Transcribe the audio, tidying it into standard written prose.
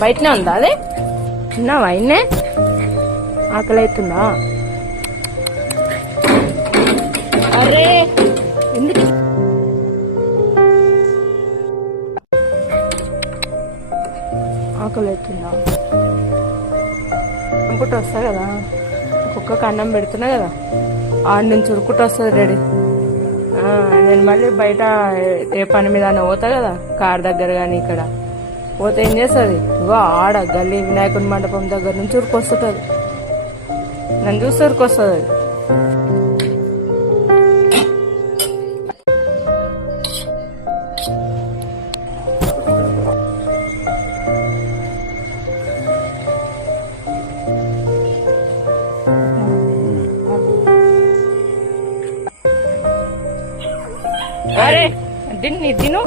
బయటనే ఉందా అదే తిన్నావా ఇన్నే ఆకలి అవుతుందా అరే ఎందుకు ఆకలి అవుతుందా అనుకుంటూ వస్తా కదా కుక్కకు అన్నం పెడుతున్నా కదా ఆడ నుంచి ఉరుకుంటూ వస్తుంది డాడీ నేను మళ్ళీ బయట ఏ పని మీద పోతా కదా కార్ దగ్గర కానీ ఇక్కడ పోతే ఏం చేస్తుంది ఇగో ఆడ గల్లీ వినాయకుడి మండపం దగ్గర నుంచి ఉరికొస్తుంటది నన్ను చూస్తే ఉరికొస్తుంది అరే తిను